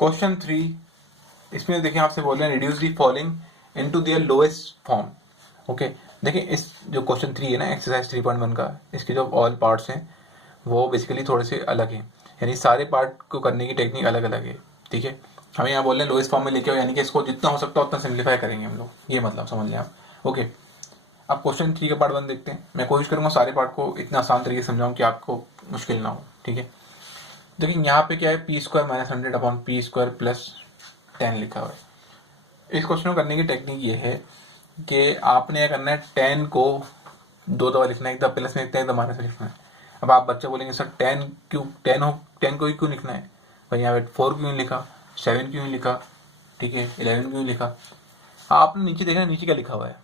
Question 3, इसमें देखिए आपसे बोल रहे हैं reduce the following into their lowest form. Okay, देखिए इस जो क्वेश्चन 3 है ना एक्सरसाइज 3.1 का, इसके जो ऑल पार्ट्स हैं वो बेसिकली थोड़े से अलग हैं, यानी सारे पार्ट को करने की टेक्निक अलग अलग है। ठीक है, हमें यहाँ बोल रहे हैं लोएस्ट फॉर्म में लेके आओ, यानी कि इसको जितना हो सकता है उतना सिंप्लीफाई करेंगे हम लोग, ये मतलब समझ लें आप। ओके, अब क्वेश्चन 3 का पार्ट 1 देखते हैं। मैं कोशिश करूंगा सारे पार्ट को इतना आसान तरीके से समझाऊं कि आपको मुश्किल ना हो। ठीक है, देखिए यहाँ पे क्या है, P square minus 100 upon P square plus 10 लिखा हुआ है। इस क्वेश्चन को करने की टेक्निक ये है कि आपने क्या करना है, 10 को दो दफा लिखना है, एक दफा प्लस में लिखना है, एक दफा माइनस में लिखना है। अब आप बच्चे बोलेंगे सर 10 क्यों, 10 को ही क्यों लिखना है भाई, यहाँ पे 4 क्यों नहीं लिखा, 7 क्यों नहीं लिखा, ठीक है 11 क्यों नहीं लिखा। आपने नीचे देखना, नीचे क्या लिखा हुआ है,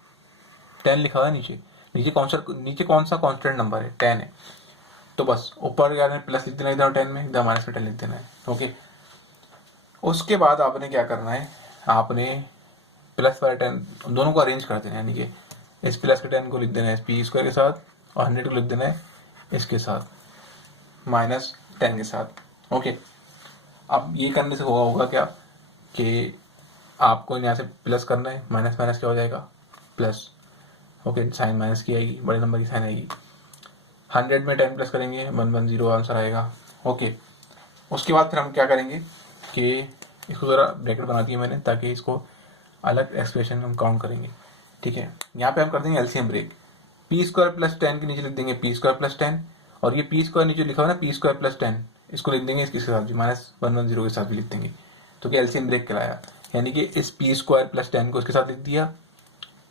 10 लिखा हुआ है नीचे। नीचे कौन सा कॉन्स्टेंट नंबर है, 10 है। तो बस ऊपर क्या है, प्लस लिख देना इधर 10 में, इधर माइनस में 10 लिख देना है। ओके, उसके बाद आपने क्या करना है, आपने प्लस वाले 10 दोनों को अरेंज कर देना है, यानी कि इस प्लस के 10 को लिख देना है पी स्क्वायर के साथ और 100 को लिख देना है इसके साथ माइनस 10 के साथ। ओके, अब ये करने से होगा क्या कि आपको यहाँ से प्लस करना है, माइनस माइनस क्या हो जाएगा प्लस। ओके, साइन माइनस की आएगी, बड़े नंबर की साइन आएगी। 100 में 10 प्लस करेंगे 110 आंसर आएगा। ओके, उसके बाद फिर हम क्या करेंगे कि इसको ज़रा ब्रैकेट बना दिया मैंने ताकि इसको अलग एक्सप्रेशन हम काउंट करेंगे। ठीक है, यहाँ पे हम कर देंगे LCM break. P square plus 10 के नीचे लिख देंगे पी स्क्वायर प्लस 10, और ये पी स्क्वायर नीचे लिखा हुआ है ना पी स्क्वायर प्लस 10, इसको लिख देंगे इसके साथ भी माइनस 110 के साथ भी लिख देंगे। तो क्या एलसीएम ब्रेक कराया, यानी कि इस पी स्क्वायर प्लस 10 को इसके साथ लिख दिया,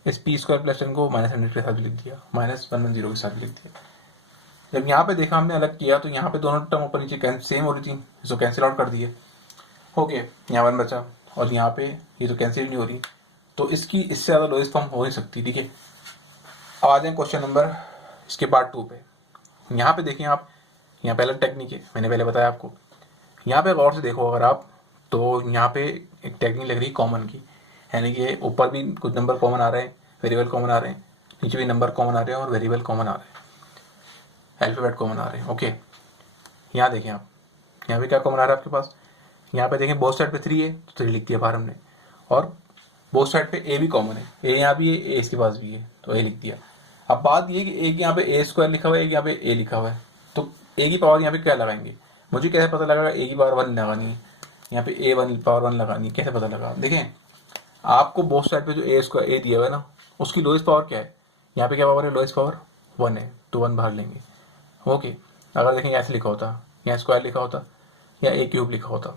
इस पी स्क्वायर प्लस 10 को माइनस 100 के साथ भी लिख दिया, माइनस 110 के साथ भी लिख दिया। जब यहाँ पे देखा हमने अलग किया तो यहाँ पे दोनों टर्म ऊपर नीचे सेम हो रही थी, इसको कैंसिल आउट कर दिए। ओके, यहाँ 1 बचा और यहाँ पे ये तो कैंसिल नहीं हो रही, तो इसकी इससे ज़्यादा लोएस्ट फॉर्म हो नहीं सकती। ठीक है, अब आ जाए क्वेश्चन नंबर इसके पार्ट 2 पे। यहाँ पे देखें आप, यहाँ पे अलग टेक्निक है, मैंने पहले बताया आपको। यहाँ पे गौर से देखो अगर आप, तो यहाँ पे एक टेक्निक लग रही है कॉमन की, यानी कि ऊपर भी कुछ नंबर कॉमन आ रहे हैं, वेरिएबल कॉमन आ रहे हैं, नीचे भी नंबर कॉमन आ रहे हैं और वेरिएबल कॉमन आ रहे हैं, अल्फाबेट कॉमन आ रहे हैं। ओके, यहाँ देखें आप, यहाँ पे क्या कॉमन आ रहा है आपके पास, यहाँ पे देखें बोथ साइड पे 3 है तो 3 लिख दिया बाहर हमने, और बोथ साइड पे ए भी कॉमन है, ए यहाँ भी है ए इसके पास भी है तो ए लिख दिया। अब बात ये कि एक यहाँ पे ए स्क्वायर लिखा हुआ है, एक यहाँ पे ए लिखा हुआ है, तो ए की पावर यहाँ पे क्या लगाएंगे, मुझे कैसे पता लगेगा ए की पावर 1 लगानी है, यहाँ पे ए 1 पावर 1 लगानी है, कैसे पता लगा। देखें आपको बोथ साइड पे जो ए स्क्वायर ए दिया हुआ है ना, उसकी लोएस्ट पावर क्या है, यहाँ पे क्या पावर है, लोएस्ट पावर 1 है, तो 1 बाहर लेंगे। ओके, अगर देखें ऐसे लिखा होता, यहाँ स्क्वायर लिखा होता या ए क्यूब लिखा होता,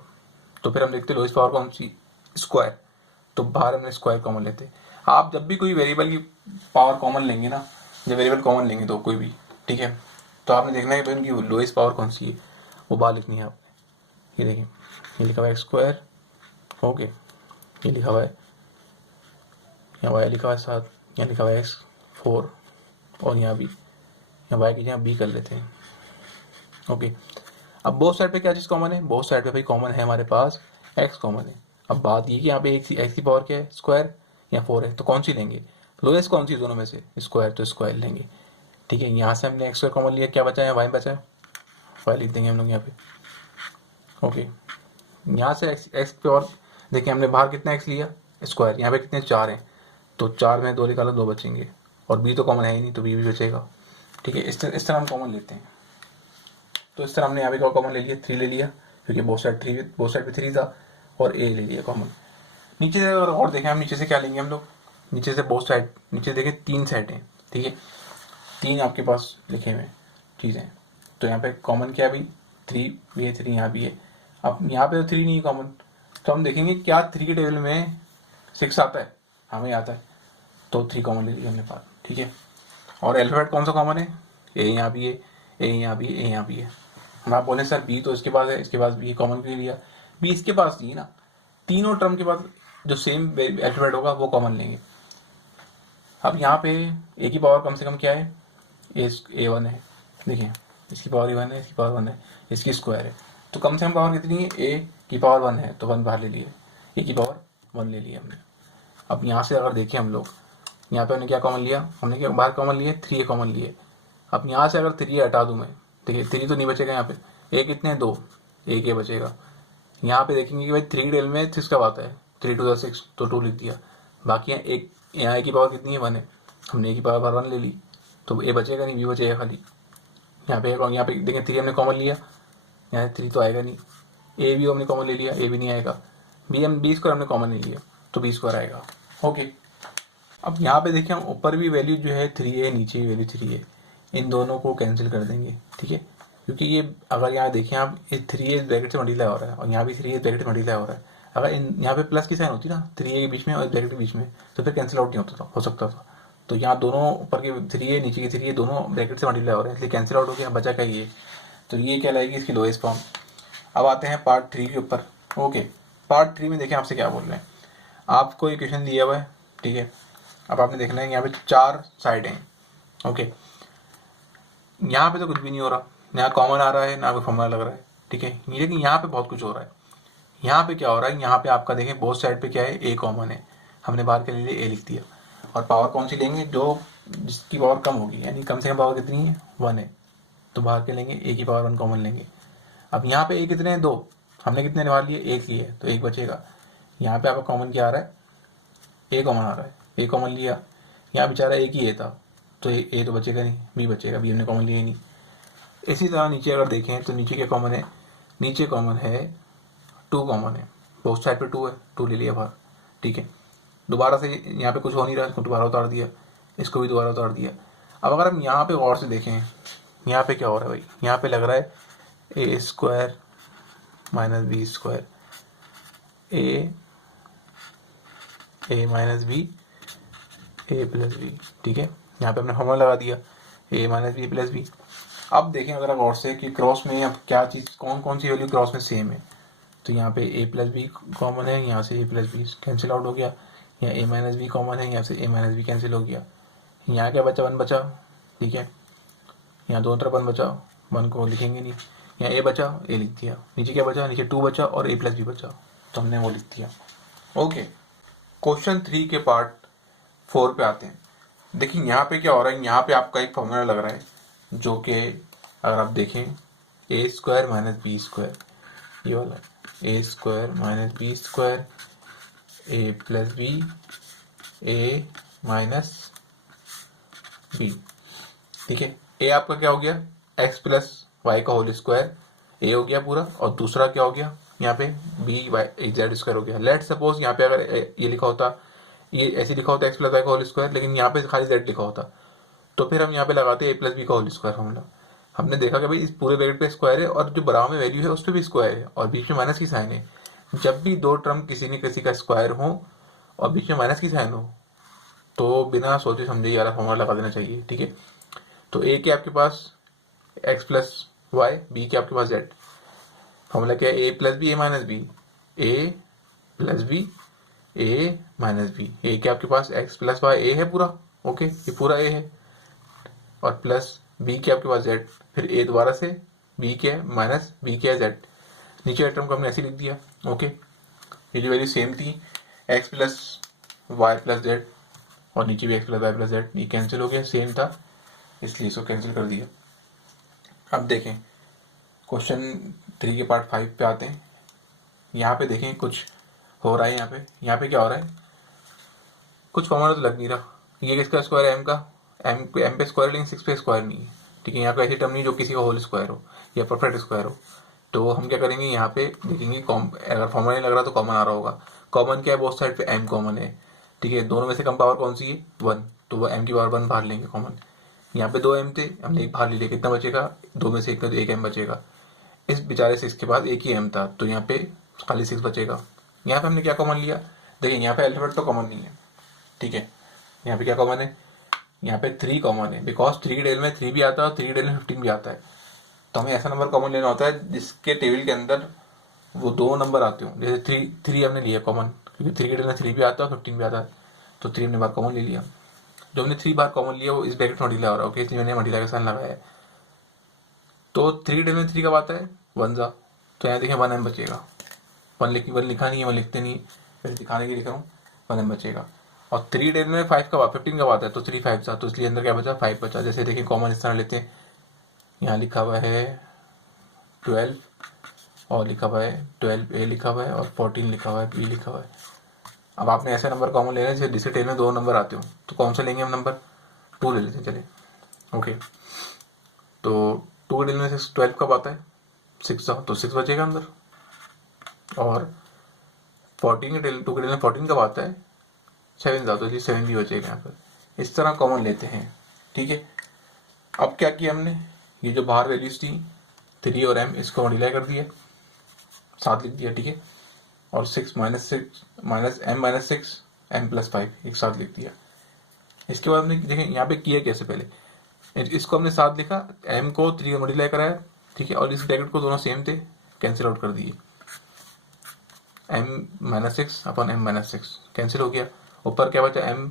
तो फिर हम देखते लोएस्ट पावर कौन सी, स्क्वायर, तो बाहर हमने स्क्वायर कॉमन लेते। आप जब भी कोई वेरिएबल की पावर कॉमन लेंगे ना, जब वेरिएबल कॉमन लेंगे तो कोई भी, ठीक है, तो आपने देखना है कि उनकी लोएस्ट पावर कौन सी है, वो बाहर लिखनी है आपने। ये देखिए, ये लिखा हुआ है स्क्वायर, ओके, ये लिखा हुआ है, यहाँ वाई लिखा हुआ है 7, यहाँ लिखा हुआ है x4, और यहाँ भी, यहाँ वाई की यहाँ बी कर लेते हैं। ओके, अब बोथ साइड पे क्या चीज़ कॉमन है, बोथ साइड पे भाई कॉमन है हमारे पास x कॉमन है। अब बात ये कि यहाँ पे x की पावर क्या है, स्क्वायर या 4 है, तो कौन सी लेंगे, लोएस्ट कौन सी दोनों में से, स्क्वायर, तो स्क्वायर लेंगे। ठीक है, यहाँ से हमने x स्क्वायर कॉमन लिया, क्या बचा है, y बचा है, y लिख देंगे हम लोग यहाँ पे। ओके, यहाँ से x पे, और देखिए हमने बाहर कितना x लिया, स्क्वायर, यहाँ पे कितने 4 हैं, तो 4 में 2 निकालो 2 बचेंगे, और b तो कॉमन है ही नहीं तो b भी बचेगा। ठीक है, इस तरह हम कॉमन लेते हैं। तो इस तरह हमने यहाँ पे कॉमन ले लिया, 3 ले लिया, क्योंकि बोथ साइड पे 3 था, और a ले लिया कॉमन। नीचे से और देखें हम, नीचे से क्या लेंगे हम लोग, नीचे से बोथ साइड, नीचे देखें 3 सेट हैं, ठीक है, 3 आपके पास लिखे हुए चीज़ें, तो यहाँ पे कॉमन क्या है भाई, 3 भी है, 3 यहाँ भी है। अब यहाँ पे तो 3 नहीं है कॉमन, तो हम देखेंगे क्या 3 के टेबल में 6 आता है, हमें आता है, तो 3 कॉमन ले लिया हमने पास। ठीक है, और अल्फाबेट कौन सा कॉमन है, ए यहाँ भी है, ए यहाँ भी है, ए यहाँ भी है। हम आप बोले सर बी तो इसके पास है, इसके पास भी कॉमन क्यों लिया, बी इसके पास नहीं है ना, तीनों टर्म के बाद जो सेम अल्फाबेट होगा वो कॉमन लेंगे। अब यहाँ पे ए की पावर कम से कम क्या है, ए 1 है, देखिए इसकी पावर A1 है, इसकी पावर 1 है, इसकी स्क्वायर है, तो कम से कम पावर कितनी है, ए की पावर 1 है, तो 1 बाहर ले लिए, ए की पावर 1 ले लिया हमने। अब यहाँ से अगर देखें हम लोग, यहाँ पे हमने क्या कॉमन लिया, हमने क्या बाहर कॉमन लिए, 3 कॉमन लिए। अब यहाँ से अगर 3 हटा दूँ मैं, देखिए 3 तो नहीं बचेगा यहाँ पे, ए कितने 2, एक ए बचेगा, यहाँ पे देखेंगे कि भाई 3 डेल में 6 कब आता है, 3 टू 6 तो 2 लिख दिया। बाकी यहाँ ए की पावर कितनी है, 1 है, हमने ए की पावर 1 ले ली, तो ए बचेगा नहीं, बी बचेगा खाली। यहाँ पे देखें 3 हमने कॉमन लिया, यहाँ 3 तो आएगा नहीं। ए भी हमने कॉमन ले लिया, ए भी नहीं आएगा। बी स्क्वायर हमने कॉमन नहीं लिया, तो बी स्क्वायर आएगा। ओके, अब यहाँ पे देखिए हम ऊपर भी वैल्यू जो है 3 है, नीचे भी वैल्यू 3 है, इन दोनों को कैंसिल कर देंगे, ठीक है। क्योंकि ये अगर यहाँ देखें आप, ये 3 ब्रैकेट से मल्टीप्लाई हो रहा है और यहाँ भी 3 ब्रैकेट से मल्टीप्लाई हो रहा है। अगर यहाँ पे प्लस की साइन होती ना 3 के बीच में और ब्रैकेट के बीच में, तो फिर कैंसिल आउट नहीं होता था, हो सकता था। तो यहाँ दोनों ऊपर के 3 है, नीचे की 3 है, दोनों ब्रैकेट से मल्टीप्लाई हो रहे हैं, इसलिए कैंसिल आउट हो गया, बचा क्या ये। तो ये क्या लाएगी, इसकी लोएस्ट फॉर्म। अब आते हैं पार्ट 3 के ऊपर। ओके, पार्ट 3 में देखें आपसे क्या बोल रहे हैं। आपको इक्वेशन दिया हुआ है, ठीक है। अब आपने देखना है यहाँ पे 4 साइड हैं। ओके, यहाँ पे तो कुछ भी नहीं हो रहा, यहाँ कॉमन आ रहा है, ना कोई फॉर्मूला लग रहा है, ठीक है। लेकिन यहाँ पे बहुत कुछ हो रहा है। यहाँ पे क्या हो रहा है, यहाँ पे आपका देखें बोथ साइड पे क्या है, ए कॉमन है, हमने बाहर के लिए ए लिख दिया। और पावर कौन सी लेंगे, जो जिसकी पावर कम होगी, यानी कम से कम पावर कितनी है, 1 है, तो बाहर के लेंगे ए की पावर 1 कॉमन लेंगे। अब यहाँ पे ए कितने हैं, 2, हमने कितने बाहर लिए, 1 लिए, तो 1 बचेगा। यहाँ पे आपका कॉमन क्या आ रहा है, ए कॉमन आ रहा है, ए कॉमन लिया। यहाँ बेचारा एक ही ए था, तो ए तो बचेगा नहीं, बी बचेगा, बी हमने कॉमन लिया ही नहीं। इसी तरह नीचे अगर देखें तो नीचे क्या कॉमन है, नीचे कॉमन है 2 कॉमन है, बोथ साइड पे 2 है, 2 ले लिया बाहर, ठीक है। दोबारा से यहाँ पे कुछ हो नहीं रहा, इसको दोबारा उतार दिया, इसको भी दोबारा उतार दिया। अब अगर हम यहाँ पे गौर से देखें, यहाँ पे क्या हो रहा है भाई, यहाँ पे लग रहा है ए स्क्वायर माइनस बी स्क्वायर, ए माइनस बी, ए प्लस बी, ठीक है। यहाँ पे हमने फॉर्मूला लगा दिया, ए माइनस बी प्लस बी। अब देखें अगर गौर से कि क्रॉस में अब क्या चीज़, कौन कौन सी वैल्यू क्रॉस में सेम है, तो यहाँ पे ए प्लस बी कॉमन है, यहाँ से ए प्लस बी कैंसिल आउट हो गया। यहाँ ए माइनस बी कॉमन है, यहाँ से ए माइनस बी कैंसिल हो गया। यहाँ क्या बचा, 1 बचा, ठीक है। यहाँ दोनों तरफ 1 बचा, 1 को लिखेंगे नहीं। यहाँ ए बचा, ए लिख दिया। नीचे क्या बचा, नीचे 2 बचा और ए प्लस बी बचा, तो हमने वो लिख दिया। ओके, क्वेश्चन 3 के पार्ट 4 पे आते हैं। देखिए यहाँ पे क्या हो रहा है, यहाँ पे आपका एक फॉर्मूला लग रहा है, जो कि अगर आप देखें ए स्क्वायर माइनस बी स्क्वायर, ये वाला ए स्क्वायर माइनस बी स्क्वायर, ए प्लस बी, ए माइनस बी, ठीक है। ए आपका क्या हो गया, एक्स प्लस वाई का होल स्क्वायर, ए हो गया पूरा, और दूसरा क्या हो गया यहाँ पे, बी वाई जेड स्क्वायर हो गया। लेट सपोज यहाँ पे अगर ये लिखा होता, ये ऐसे लिखा होता एक्स प्लस वाई का होल स्क्वायर, लेकिन यहाँ पे खाली जेड लिखा होता, तो फिर हम यहाँ पे लगाते ए प्लस बी का होल स्क्वायर फॉर्मूला। हमने देखा कि भाई इस पूरे ब्रैकेट पे स्क्वायर है और जो बराबर में वैल्यू है उस पर भी स्क्वायर है और बीच में माइनस की साइन है। जब भी 2 टर्म किसी न किसी का स्क्वायर हो और बीच में माइनस की साइन हो, तो बिना सोचे समझे ये वाला फॉर्मूला लगा देना चाहिए, ठीक है। तो ए के आपके पास एक्स प्लस वाई, बी के आपके पास जेड, फॉर्मूला क्या है, ए प्लस बी, ए माइनस बी, ए प्लस बी, ए माइनस बी। ए के आपके पास एक्स प्लस वाई, ए है पूरा, ओके, ये पूरा ए है, और प्लस बी के आपके पास जेड, फिर ए दोबारा से, बी के माइनस बी के जेड, नीचे टर्म को हमने ऐसे लिख दिया, ओके। ये जो वैल्यू सेम थी X plus Y plus Z, और नीचे भी X plus Y plus Z, ये कैंसिल हो गया, सेम था इसलिए इसको कैंसिल कर दिया। अब देखें क्वेश्चन 3 के पार्ट 5 पे आते हैं। यहाँ पे देखें कुछ हो रहा है, यहाँ पे क्या हो रहा है, कुछ फॉर्मूला तो लग नहीं रहा। ये किसका स्क्वायर है, एम का, एम पे स्क्वायर, लेकिन 6 पे स्क्वायर नहीं है, ठीक है। यहाँ पे ऐसी टर्म नहीं जो किसी का होल स्क्वायर हो या परफेक्ट स्क्वायर हो। तो हम क्या करेंगे, यहाँ पे देखेंगे अगर फॉर्मूला नहीं लग रहा तो कॉमन आ रहा होगा। कॉमन क्या है, बोथ साइड पे एम कॉमन है, ठीक है। दोनों में से कम पावर कौन सी है, 1, तो वह एम की पावर 1 बाहर लेंगे कॉमन। यहाँ पे 2 एम थे, हमने 1 बाहर ले लिया, कितना बचेगा, 2 में से 1 का, तो 1 एम बचेगा। इस बेचारे 6 के पास 1 ही एम था, तो यहाँ पे खाली 6 बचेगा। यहाँ पे हमने क्या कॉमन लिया, देखिए यहाँ पे अल्फाबेट तो कॉमन नहीं है, ठीक है। यहाँ पे क्या कॉमन है, यहाँ पे 3 कॉमन है, बिकॉज 3 डेल में 3 भी आता है और 3 डेल में 15 भी आता है। तो हमें ऐसा नंबर कॉमन लेना होता है जिसके टेबल के अंदर वो 2 नंबर आते हो। जैसे 3 हमने लिया कॉमन, क्योंकि 3 के डेल में 3 भी आता है और 15 भी आता है, तो 3 हमने बार कॉमन ले लिया। जो हमने 3 बार कॉमन लिया वो इस ब्रैकेट में मल्टीप्लाई हो रहा है, ओके, इसलिए मैंने मल्टीप्लाई का साइन लगाया है। तो 3 डेल में 3 कब आता है, 1 जा, तो यहाँ देखें 1 एम बचेगा। 1 लिखा नहीं है, 1 लिखते नहीं, फिर दिखाने के लिए लिख रहा हूँ, 1 एम बचेगा। और 3 डेल में 5 कब 15 कब आता है, तो 3 5 था, तो इसलिए अंदर क्या बचा, 5 बचा। जैसे देखिए कॉमन इस तरह लेते हैं, यहाँ लिखा हुआ है 12 और लिखा हुआ है 12a लिखा हुआ है और 14 लिखा हुआ है, b लिखा हुआ है। अब आपने ऐसे नंबर कॉमन लेना है जिससे टेल में 2 नंबर आते हो, तो कौन सा लेंगे हम नंबर? 2 ले लेते हैं, चलिए। ओके, तो 2 के टेल में से 12 कब आता है? 6 तो 6 बचेगा अंदर। और 14 के टेल 2 के टेल में 14 कब आता है? 7 तो जी 7 भी बचेगा यहाँ पर। इस तरह कॉमन लेते हैं, ठीक है। अब क्या किया हमने, ये जो बाहर वैल्यूज थी 3 और m, इसको मल्टीप्लाई कर दिया, 7 लिख दिया, ठीक है। और 6 माइनस सिक्स m प्लस 5 एक साथ लिख दिया। इसके बाद हमने देखें यहाँ पे किया कैसे, पहले इसको हमने 7 लिखा, m को 3 का मल्टीप्लाई कराया, ठीक है, और इस ब्रैकेट को दोनों सेम थे, कैंसिल आउट कर दिए। m माइनस सिक्स अपन m माइनस सिक्स कैंसिल हो गया। ऊपर क्या बचा? m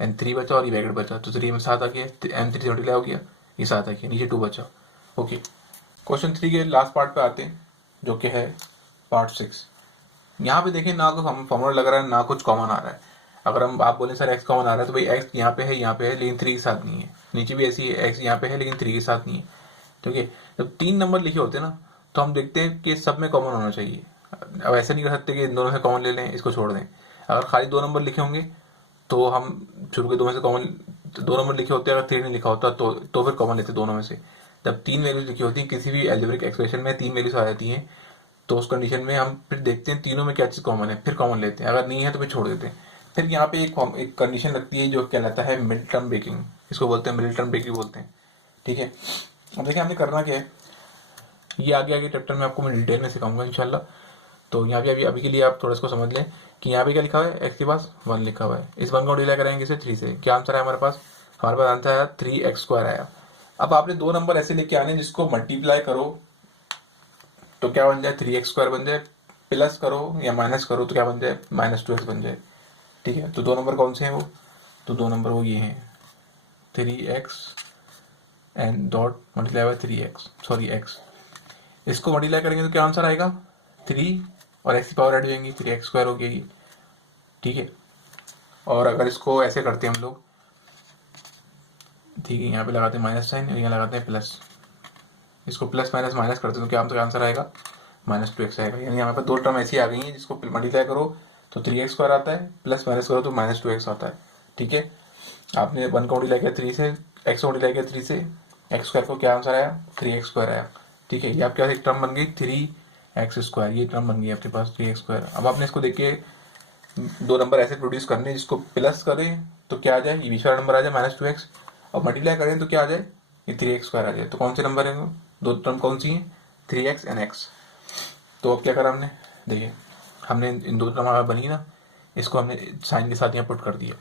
एंड 3 बचा और ये ब्रैकेट बचा, तो 3 में 7 आ गया, m 3 से मल्टीप्लाई हो गया, ये 7 आ गया, नीचे 2 बचा। ओके, क्वेश्चन 3 के लास्ट पार्ट पे आते हैं, जो कि है पार्ट 6। यहाँ पे देखें ना कुछ हम फॉर्मूला लग रहा है ना कुछ कॉमन आ रहा है। अगर हम आप बोले सर x कॉमन आ रहा है, तो भाई x यहाँ पे है लेकिन 3 के साथ नहीं है, नीचे भी ऐसी है, x यहाँ पे है लेकिन 3 के साथ नहीं है, ठीक है। जब 3 नंबर लिखे होते हैं ना, तो हम देखते हैं कि सब में कॉमन होना चाहिए। अब ऐसा नहीं कर सकते कि इन दोनों से कॉमन ले लें, इसको छोड़ दें। अगर खाली 2 नंबर लिखे होंगे तो हम शुरू के 2 में से कॉमन, 2 नंबर लिखे होते हैं, अगर 3 नहीं लिखा होता तो फिर कॉमन लेते दोनों में से। जब 3 वैल्यूज लिखी होती है किसी भी एल्जेब्रिक एक्सप्रेशन में, 3 वैल्यूज आ जाती हैं, तो उस कंडीशन में हम फिर देखते हैं तीनों में क्या चीज़ कॉमन है, फिर कॉमन लेते हैं, अगर नहीं है तो फिर छोड़ देते हैं। फिर यहाँ पे एक कंडीशन लगती है जो कहलाता है मिड टर्म ब्रेकिंग, इसको बोलते हैं मिडिल टर्म ब्रेकिंग बोलते हैं, ठीक है। अब देखिए हमने करना क्या है, ये आगे चैप्टर में आपको मैं डिटेल में सिखाऊंगा इंशाल्लाह। तो यहाँ पे अभी के लिए आप थोड़ा इसको समझ लें कि यहाँ पे क्या लिखा हुआ है, एक्स के पास 1 लिखा हुआ है, इस 1 को डिवाइड करेंगे इसे 3 से, क्या आंसर है हमारे पास? हमारे पास आंसर आया 3x² आया। अब आपने 2 नंबर ऐसे लेके आने जिसको मल्टीप्लाई करो तो क्या बन जाए, 3x² बन जाए, प्लस करो या माइनस करो तो क्या बन जाए, -2x बन जाए, ठीक है। तो 2 नंबर कौन से हैं वो? तो 2 नंबर वो ये हैं 3x and dot multiply by 3x, sorry x। इसको मल्टीप्लाई करेंगे तो क्या आंसर आएगा? 3 और x की पावर ऐड हो जाएंगी, 3x² हो गया ये, ठीक है। और अगर इसको ऐसे करते हैं हम लोग, ठीक है, यहाँ पे लगाते हैं माइनस साइन और यहाँ लगाते हैं प्लस, इसको प्लस माइनस माइनस करते हैं तो क्या आंसर आएगा? -2x आएगा। यानी यहाँ पे 2 टर्म ऐसी आ गई हैं जिसको मल्टीप्लाई करो तो 3x² आता है, प्लस माइनस करो तो -2x आता है, ठीक है। आपने 1 को मल्टीप्लाई किया 3 से, x को मल्टीप्लाई किया 3 से, x² को क्या आंसर आया? 3x² आया, ठीक है। ये आपके पास एक टर्म बन गई 3x², ये टर्म बन गई आपके पास 3x²। अब आपने इसको देख के 2 नंबर ऐसे प्रोड्यूस करने जिसको प्लस करें तो क्या आ जाए, ये बीच वाला नंबर आ जाए -2x, और मल्टीप्लाई करें तो क्या आ जाए, ये 3x² आ जाए। तो कौन से नंबर है, 2 टर्म कौन सी हैं? 3x and x। तो अब क्या करा हमने, देखिए हमने इन 2 टर्म बनी ना, इसको हमने साइन के साथ यहाँ पुट कर दिया,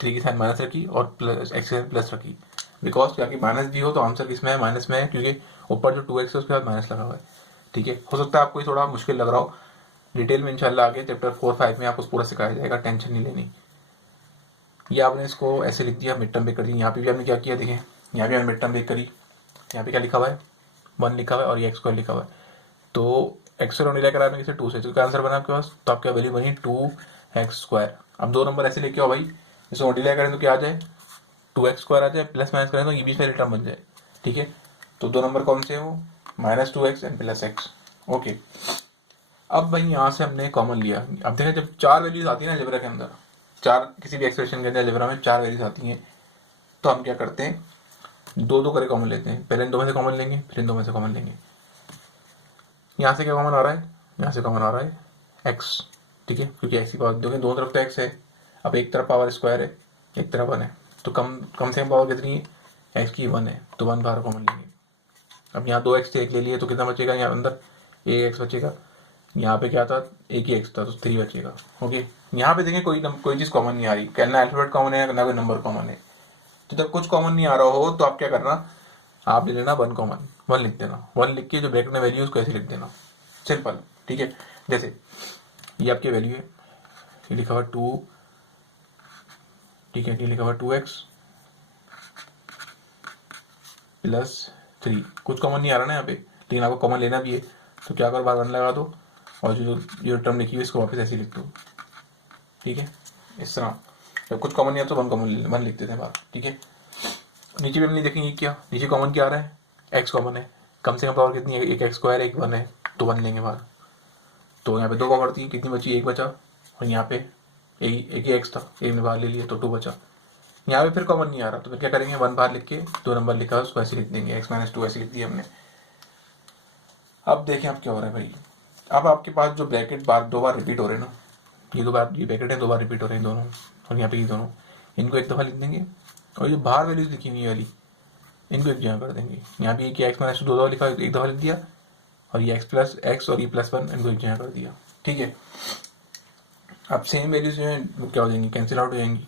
3 की साइन माइनस रखी और प्लस x की प्लस रखी, बिकॉज क्या कि माइनस भी हो तो आंसर किसमें है, माइनस में है, क्योंकि ऊपर जो 2x है उसके बाद माइनस लगा हुआ है, ठीक है। हो सकता है आपको ये थोड़ा मुश्किल लग रहा हो, डिटेल में इंशाल्लाह आगे चैप्टर 4-5 में आपको पूरा सिखाया जाएगा, टेंशन नहीं लेनी। ये आपने इसको ऐसे लिख दिया, मिड टर्म ब्रेक कर दी। यहाँ पे भी आपने क्या किया, देखें यहाँ भी हमने मिड टर्म ब्रेक करी, यहाँ पे क्या लिखा हुआ है, 1 लिखा हुआ है और ये x² लिखा हुआ है, तो x² मल्टीप्लाई करा आपने 2 से, तो क्या आंसर बना आपके पास? तो आपकी वैल्यू बनी 2x²। अब 2 नंबर ऐसे लेके आओ भाई, इसको मल्टीप्लाई करें तो क्या आ जाए, 2x² आ जाए, प्लस माइनस करें तो ये बीच में टर्म बन जाए, ठीक है। तो 2 नंबर कौन से हैं वो, -2x and plus x, okay. अब भाई यहाँ से हमने कॉमन लिया। अब देखें जब 4 वैल्यूज आती है ना अलजेब्रा के अंदर, 4 किसी भी एक्सप्रेशन के अंदर अलजेब्रा में 4 वैल्यूज आती हैं, तो हम क्या करते हैं, 2 करे कॉमन लेते हैं। पहले इन 2 में से कॉमन लेंगे, फिर इन 2 में से कॉमन लेंगे। यहाँ से क्या कॉमन आ रहा है, यहाँ से कॉमन आ रहा है x, ठीक है, क्योंकि x की पावर देखिए दोनों तरफ तो x है। अब एक तरफ पावर स्क्वायर है, एक तरफ 1 है, तो कम से कम पावर कितनी है, x की 1 है, तो 1 बाहर कॉमन लेंगे। अब यहाँ 2x थे, 1 ले लिए तो कितना बचेगा, यहाँ अंदर 1x बचेगा। यहाँ पे क्या था, 1 ही x था तो 3 बचेगा, ओके। यहाँ पे देखें कोई चीज़ कॉमन नहीं आ रही, कहना अल्फाबेट कॉमन है ना कोई नंबर कॉमन है। तो जब कुछ कॉमन नहीं आ रहा हो तो आप क्या करना, आप ले लेना 1 कॉमन, 1 लिख देना, 1 लिख के जो ब्रैकेट में वैल्यू उसको ऐसे लिख देना, सिंपल, ठीक है। जैसे ये आपकी वैल्यू है, ये लिखा हुआ 2, ठीक है, ये लिखा हुआ 2x प्लस 3, कुछ कॉमन नहीं आ रहा ना यहाँ पे, लेकिन आपको कॉमन लेना भी है, तो क्या करो, बार 1 लगा दो और जो टर्म लिखी हुई इसको वापस ऐसे लिख दो, ठीक है। इस तरह जब कुछ कॉमन नहीं आता तो 1 लिख देते हैं बाहर, ठीक है। नीचे भी हम नहीं देखेंगे क्या, नीचे कॉमन क्या आ रहा है, x कॉमन है, कम से कम पावर कितनी है, 1x², 1 1 है, तो 1 लेंगे बाहर, तो यहाँ पे 2 कॉमन थी, कितनी बची, 1 बचा, और यहाँ पे एक ही एक्स था, एक ने बाहर ले लिया तो 2 बचा। यहाँ पे फिर कॉमन नहीं आ रहा, तो फिर क्या करेंगे, 1 बाहर लिख के 2 नंबर लिखा उसको ऐसे लिख देंगे, x-2 ऐसे लिख दिया हमने। अब देखें अब क्या हो रहा है भाई, अब आपके पास जो ब्रैकेट बार 2 बार रिपीट हो रहे हैं ना, ये 2 बार, ये ब्रैकेट है 2 बार रिपीट हो रहे हैं दोनों, और यहाँ पे ये दोनों, इनको एक दफ़ा लिख देंगे, और जो बाहर वैल्यूज लिखी हुई वाली इनको एक जगह कर देंगे। यहाँ भी कि x-2 2 दफ़ा लिखा, एक दफ़ा लिख दिया, और ये x और e+1 इनको एक जगह कर दिया, ठीक है। अब सेम वैल्यूज जो है वो क्या हो जाएंगी, कैंसिल आउट हो जाएंगी।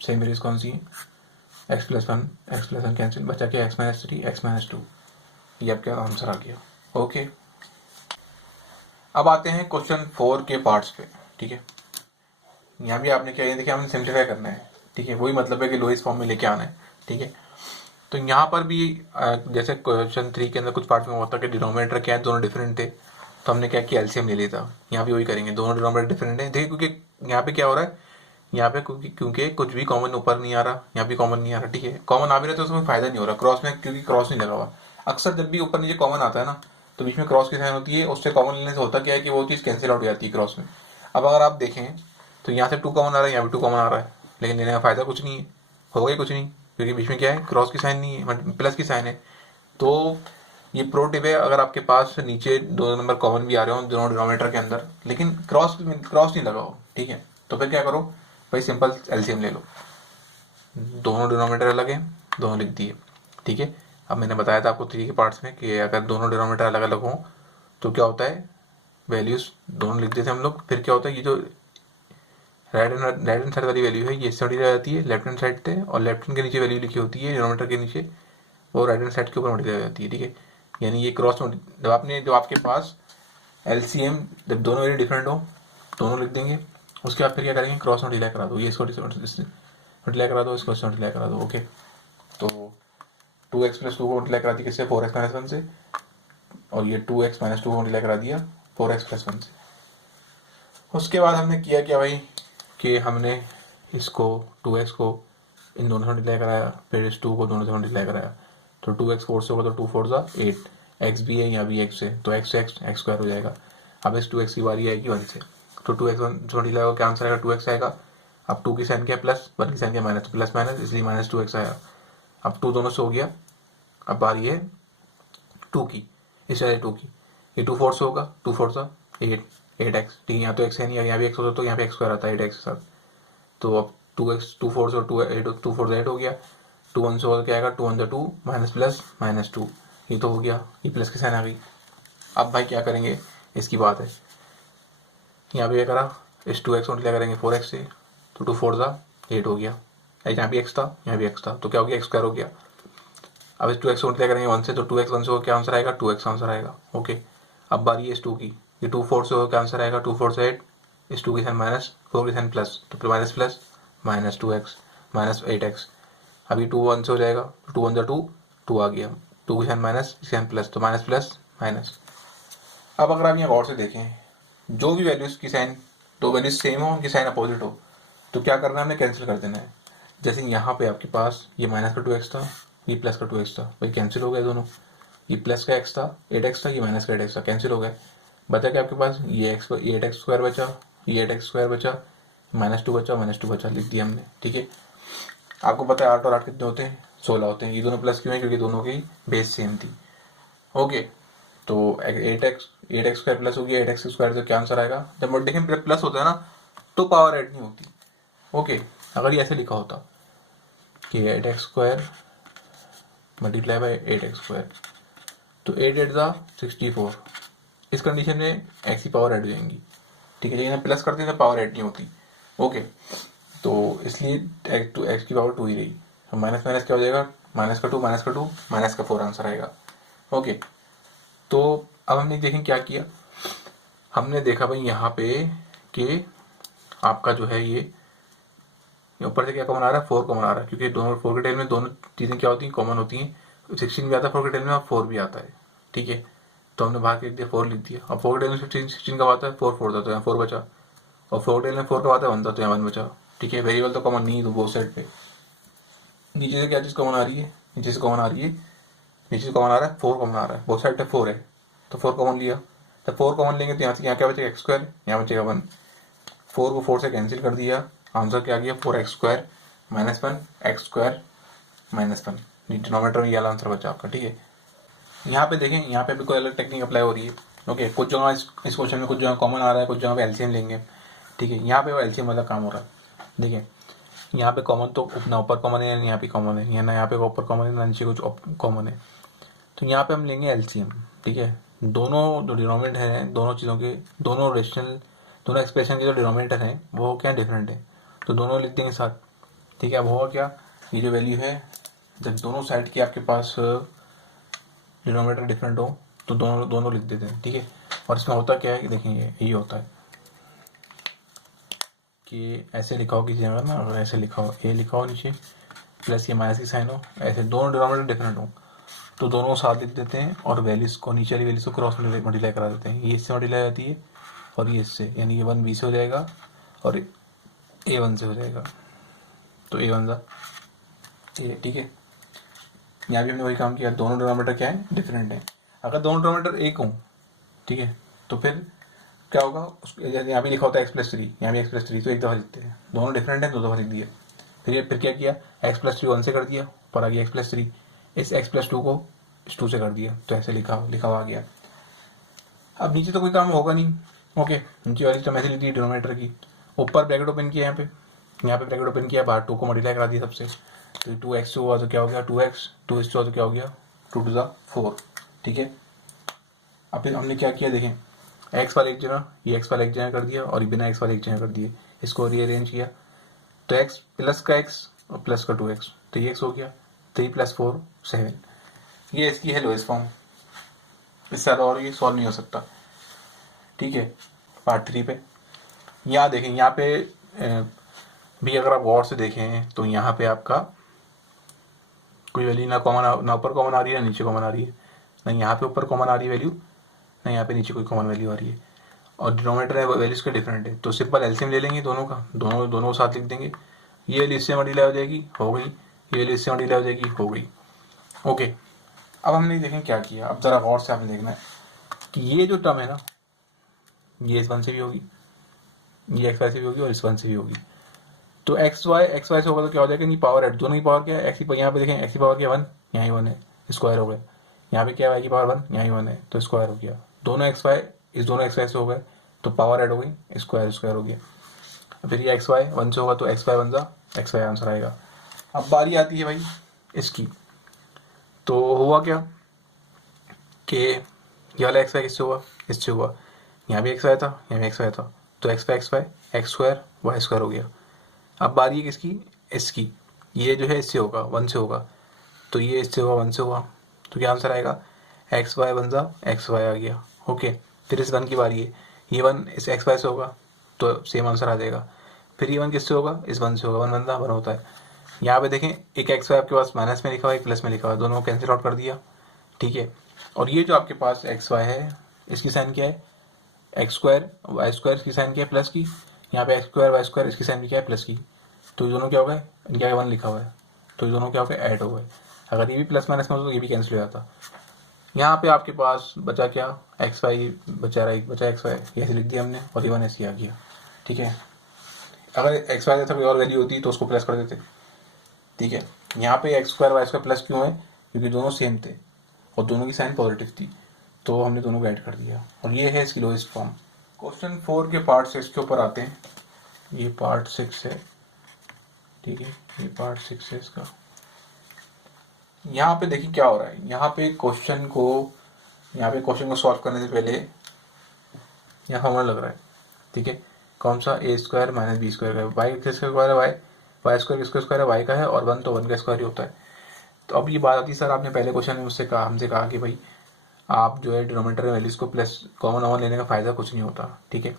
सेम वैल्यूज कौन सी है, x+1 कैंसिल, बचा क्या, x-3 x-2, ये आपका आंसर आ गया। ओके, अब आते हैं क्वेश्चन 4 के पार्ट्स पे, ठीक है। यहाँ भी आपने क्या, ये देखिए हमने सिंप्लीफाई करना है, ठीक है, वही मतलब है कि लोएस्ट फॉर्म में लेके आना है, ठीक है। तो यहाँ पर भी जैसे क्वेश्चन 3 के अंदर कुछ पार्ट में होता है कि डिनोमिनेटर क्या है, दोनों डिफरेंट थे, तो हमने क्या किया, एलसीएम ले लिया था। यहाँ भी वही करेंगे, दोनों डिनोमिनेटर डिफरेंट है, देखिए क्योंकि यहाँ पे क्या हो रहा है, यहाँ पे क्योंकि कुछ भी कॉमन ऊपर नहीं आ रहा, यहाँ भी कॉमन नहीं आ रहा, ठीक है। कॉमन आ भी रहा तो उसमें फायदा नहीं हो रहा क्रॉस में, क्योंकि क्रॉस नहीं लगा हुआ। अक्सर जब भी ऊपर नीचे कॉमन आता है ना, तो बीच में क्रॉस की साइन होती है, उससे कॉमन लेने से होता क्या है कि वो चीज़ कैंसिल आउट हो जाती है क्रॉस में। अब अगर आप देखें तो यहाँ से 2 कॉमन आ रहा है, यहाँ भी 2 कॉमन आ रहा है, लेकिन लेने का फायदा कुछ नहीं है, होगा ही कुछ नहीं, क्योंकि बीच में क्या है, क्रॉस की साइन नहीं है, प्लस की साइन है। तो ये प्रो टिप है, अगर आपके पास नीचे 2 नंबर कॉमन भी आ रहे हो दोनों डिनोमिनेटर के अंदर, लेकिन क्रॉस नहीं लगा हो, ठीक है, तो फिर क्या करो भाई, सिंपल एलसीएम ले लो, दोनों डिनोमिनेटर अलग है, दोनों लिख दिए, ठीक है। अब मैंने बताया था आपको 3 के पार्ट्स में कि अगर दोनों डिनोमिनेटर अलग अलग हों तो क्या होता है, वैल्यूज दोनों लिख देते हम लोग, फिर क्या होता है, ये जो राइट हैंड साइड वाली वैल्यू है ये इससे मल्टीप्लाई जाती है लेफ्ट हैंड साइड से, और लेफ्ट हैंड के नीचे वैल्यू लिखी होती है डिनोमिनेटर के नीचे, वो राइट हैंड साइड के ऊपर मल्टीप्लाई जाती है, ठीक है। यानी ये क्रॉस, जब आपके पास एलसीएम जब दोनों वैल्यू डिफरेंट हो दोनों लिख देंगे, उसके बाद फिर क्या करेंगे, क्रॉस मल्टीप्लाई करा दो, ये इसको मल्टीप्लाई करा दो, इसको मल्टीप्लाई करा दो, ओके। तो 2x+2 को मल्टीप्लाई करा दिया किससे, 4x-1 से, और ये 2x-2 को मल्टीप्लाई करा दिया 4x+1 से। उसके बाद हमने किया क्या भाई, कि हमने इसको 2x को इन दोनों से मल्टीप्लाई कराया, फिर इस 2 को दोनों से मल्टीप्लाई कराया, तो 2x 4 से होगा तो 2 4 8, x भी है यहाँ भी x है, तो x से x स्क्वायर हो जाएगा। अब इस 2x की बारी आएगी 1 से, तो 2x 1 से मल्टीप्लाई होगा, क्या आंसर आएगा, 2x आएगा। अब 2 की साइन क्या प्लस, 1 की साइन क्या माइनस, प्लस माइनस, इसलिए -2x आया। अब 2 दोनों से हो गया, अब बारी है 2 की, इस वाले 2 की, ये 2 4 से होगा, 2 4 8x, ठीक है, यहाँ तो x है नहीं, यहाँ भी x होता तो यहाँ पे x स्क्वायर आता है 8x के साथ, तो अब 2x 2 4 से 2 4 8 हो गया, 2 1 से होगा क्या आएगा, 2 1 2 माइनस प्लस -2, ये तो हो गया, ये प्लस की साइन आ गई। अब भाई क्या करेंगे, इसकी बात है, यहाँ पे क्या करा, इस 2x मल्टीप्लाई करेंगे 4x से, तो 2 4 8 हो गया, यहाँ भी x था यहाँ भी x था, तो क्या हो गया, x स्क्वायर हो गया। अब इस 2x मल्टीप्लाई करेंगे 1 से, तो 2x 1 से हो क्या आंसर आएगा, 2x आंसर आएगा, ओके। अब बारी है इस 2 की, ये 2 4 से हो क्या आंसर आएगा, 2 4 से 8, इस 2 की साइन माइनस, 4 की साइन प्लस, तो माइनस प्लस -2x -8x। अभी 2 1 से हो जाएगा, 2 1 2 2 आ गया, 2 की साइन माइनस, साइन प्लस, तो माइनस प्लस माइनस। अब अगर आप यहाँ गौर से देखें, जो भी वैल्यूज की साइन, दो वैल्यूज सेम हो उनकी साइन अपोजिट हो, तो क्या करना है, हमने कैंसिल कर देना है। जैसे यहाँ पे आपके पास ये माइनस का 2x था, ये प्लस का 2x था, भाई कैंसिल हो गया दोनों, ये प्लस का x था 8x था, ये माइनस का 8x था, कैंसिल हो गए। बचा क्या आपके पास, ये 8x स्क्वायर बचा, ये 8x स्क्वायर बचा, -2 बचा, -2 बचा, लिख दिया हमने, ठीक है। आपको पता है 8 और 8 कितने होते हैं, 16 होते हैं। ये दोनों प्लस क्यों है, क्योंकि दोनों की बेस सेम थी, ओके। तो 8x स्क्वायर प्लस हो गया 8x स्क्वायर, से क्या आंसर आएगा, जब मल्टीप्लिकेशन प्लस होता है ना तो पावर ऐड नहीं होती, ओके। अगर ये ऐसे लिखा होता कि 8x square multiply by 8x square, तो 8 8 64, इस कंडीशन में x की पावर ऐड हो जाएंगी, ठीक है। लेकिन प्लस करते हैं तो पावर ऐड नहीं होती, ओके। तो इसलिए x की पावर 2 ही रही, माइनस माइनस क्या हो जाएगा, माइनस का 2 माइनस का 2 माइनस का 4 आंसर आएगा, ओके। तो अब हमने देखें क्या किया, हमने देखा भाई यहाँ पे कि आपका जो है ये ऊपर से क्या कॉमन आ रहा है, 4 कॉमन आ रहा है, क्योंकि दोनों 4 के टेल में दोनों चीज़ें क्या होती हैं, कॉमन होती हैं। 16 भी आता है 4 के टेल में और 4 भी आता है, ठीक है। तो हमने बाहर लिख दिया 4 लिख दिया, और 4 के टेल में 16 कब आता है, 4 4 था तो यहाँ 4 बचा, और 4 के टेल में 4 कब आता है 1 था तो यहाँ 1 बचा, ठीक है। वेरिएबल तो कॉमन नहीं है, तो बोथ साइड पे नीचे से क्या चीज़ कॉमन आ रही है, नीचे से कॉमन आ रही है, नीचे से कॉमन आ रहा है 4 कॉमन आ रहा है, बोथ साइड पे 4 है, तो 4 कॉमन लिया, तो 4 कॉमन लेंगे तो यहाँ से यहाँ क्या बचेगा x², यहाँ बचेगा 1। 4 को 4 से कैंसिल कर दिया, आंसर क्या आ गया 4x² - 1 x² - 1। डिनोमिनेटर में ये वाला आंसर बचा आपका। ठीक है, यहाँ पे देखें, यहाँ पे भी कोई अलग टेक्निक अप्लाई हो रही है। ओके, कुछ जगह इस क्वेश्चन में कुछ जगह कॉमन आ रहा है, कुछ जगह पे एलसीएम लेंगे। ठीक है, यहाँ पे वो एलसीएम वाला काम हो रहा है। देखिए यहाँ पे कॉमन तो ना ऊपर कॉमन है, यहाँ पे कॉमन है, ना यहाँ पे ऊपर कॉमन है, ना नीचे कुछ कॉमन है। तो यहाँ पे हम लेंगे एलसीएम। ठीक है, दोनों जो डिनोमिनेटर हैं, दोनों चीज़ों के, दोनों रेशनल, दोनों एक्सप्रेशन के जो डिनोमिनेटर हैं वो क्या डिफरेंट है, तो दोनों लिख देंगे साथ। ठीक है, अब होगा क्या, ये जो वैल्यू है जब दोनों साइड की आपके पास डिनोमिनेटर डिफरेंट हो तो दोनों दोनों लिख देते हैं। ठीक है, और इसमें होता क्या है कि देखेंगे यही होता है कि ऐसे लिखा हो किसी जगह ना, और ऐसे लिखा हो, ए लिखा हो नीचे प्लस ये माइनस की साइन हो, ऐसे दोनों डिनोमिनेटर डिफरेंट हो तो दोनों साथ लिख देते हैं और वैल्यूज को, नीचे वाली वैल्यूज को क्रॉस मल्टीप्लाई करा देते हैं। ये इससे मल्टीप्लाई जाती है और ये इससे, यानी ये 1 बी से हो जाएगा और ए 1 से हो जाएगा, तो ए 1 ज़ा ए। ठीक है, यहाँ भी हमने वही काम किया, दोनों डिनोमिनेटर क्या है डिफरेंट है। अगर दोनों डिनोमिनेटर एक हों, ठीक है, तो फिर क्या होगा, यहाँ भी लिखा होता है x+3, यहाँ भी x+3, तो एक दफ़ा लिखते हैं, दोनों डिफरेंट है 2 दफ़ा लिख दिए। फिर क्या किया, x+3 1 से कर दिया, पर आ गया x+3, इस x+2 को इस 2 से कर दिया, तो ऐसे लिखा हुआ आ गया। अब नीचे तो कोई काम होगा नहीं। ओके, नीचे वाली टर्म ऐसे लिख दी डिनोमिनेटर की, ऊपर ब्रैकेट ओपन किया, यहाँ पे ब्रैकेट ओपन किया, बाहर 2 को मल्टीप्लाई करा दिया सबसे, तो 2x हुआ तो क्या हो गया 2x, 2 हुआ तो क्या हो गया 2 2 4। ठीक है, अब फिर हमने क्या किया, देखें x वाले एक जगह, ये x वाला एक जगह कर दिया और ये बिना x वाले एक जगह कर दिए, इसको रीअरेंज किया, तो x प्लस का x और प्लस का 2x, तो ये x हो गया 3 + 4 7। ये इसकी है लोएस्ट फॉर्म, इससे ज़्यादा और ये सॉल्व नहीं हो सकता। ठीक है, पार्ट 3 पे यहाँ देखें, यहाँ पे भी अगर आप गौर से देखें तो यहाँ पे आपका कोई वैल्यू ना ऊपर कॉमन आ रही है, ना नीचे कॉमन आ रही है, ना यहाँ पे ऊपर कॉमन आ रही है वैल्यू, ना यहाँ पे नीचे कोई कॉमन वैल्यू आ रही है, और डिनोमिनेटर है वैल्यूज के डिफरेंट है। तो सिंपल एलसीएम ले लेंगे दोनों का, दोनों को साथ लिख देंगे, ये वैल्यू इससे मल्टीप्लाई हो जाएगी, हो गई, ये वैल्यू इससे मल्टीप्लाई हो जाएगी, हो गई। ओके, अब हमने देखें क्या किया, अब ज़रा गौर से आपने देखना है कि ये जो टर्म है ना, ये इस 1 से भी होगी, ये x y से भी होगी और इस 1 से भी होगी, तो x y से होगा तो क्या हो जाएगा, नहीं पावर है, दोनों की पावर क्या है x, यहाँ पे देखें x की पावर क्या 1, यहाँ ही 1 है, स्क्वायर हो गया, यहाँ पे क्या है y की पावर 1, यहाँ ही 1 है, तो स्क्वायर हो गया, दोनों x y इस दोनों x y से हो गए तो पावर ऐड हो गई, स्क्वायर हो गया। फिर ये x y 1 से होगा तो x y 1 ज़ा x y आंसर आएगा। अब बारी आती है भाई इसकी, तो हुआ क्या कि ये वाला x y किससे हुआ, इससे हुआ, यहाँ भी x y था, यहाँ भी x y था, तो x y x² y² हो गया। अब बारी है किसकी, इसकी, ये जो है इससे होगा 1 से होगा, तो ये इससे हुआ 1 से हुआ, तो क्या आंसर आएगा x y 1 ज़ा x y आ गया। ओके, फिर इस 1 की बारी है, ये 1 इस x y से होगा तो सेम आंसर आ जाएगा, फिर ये 1 किससे होगा, इस 1 से होगा, 1 1 ज़ा 1 होता है। यहाँ पे देखें एक x y आपके पास माइनस में लिखा हुआ है, एक प्लस में लिखा हुआ है, दोनों को कैंसिल आउट कर दिया। ठीक है, और ये जो आपके पास x y है इसकी साइन क्या है, x² y² की साइन क्या है प्लस की, यहाँ पे x² y² इसकी साइन भी क्या है प्लस की, तो ये दोनों क्या हो गए, इनका 1 लिखा हुआ है, तो ये दोनों क्या हो गए ऐड हो गए। अगर ये भी प्लस माइनस में होता तो ये भी कैंसिल हो जाता। यहाँ पे आपके पास बचा क्या, एक्स वाई बचा एक्स वाई, ऐसे लिख दिया हमने और ये 1 ऐसे आ गया। ठीक है, अगर एक्स वाई जैसा कोई और वैल्यू होती तो उसको प्लस कर देते। ठीक है, यहाँ पे x² y² प्लस क्यों है, क्योंकि दोनों सेम थे और दोनों की साइन पॉजिटिव थी, तो हमने दोनों को ऐड कर दिया और ये है इसकी लोएस्ट फॉर्म। क्वेश्चन 4 के पार्ट 6 के ऊपर आते हैं, ये पार्ट 6 है। ठीक है, ये पार्ट 6 है इसका। यहाँ पे देखिए क्या हो रहा है, यहाँ पे क्वेश्चन को सॉल्व करने से पहले यहाँ फॉर्मूला लग रहा है। ठीक है, कौन सा, a² - b² का, वाई किसका स्क्वायर है, y² किसका स्क्वायर है, y का है, और 1 तो 1 का स्क्वायर ही होता है। तो अब ये बात आती है, सर आपने पहले क्वेश्चन में हमसे कहा कि भाई आप जो है डिनोमिनेटर में वैल्यूज को प्लस कॉमन लेने का फायदा कुछ नहीं होता। ठीक है,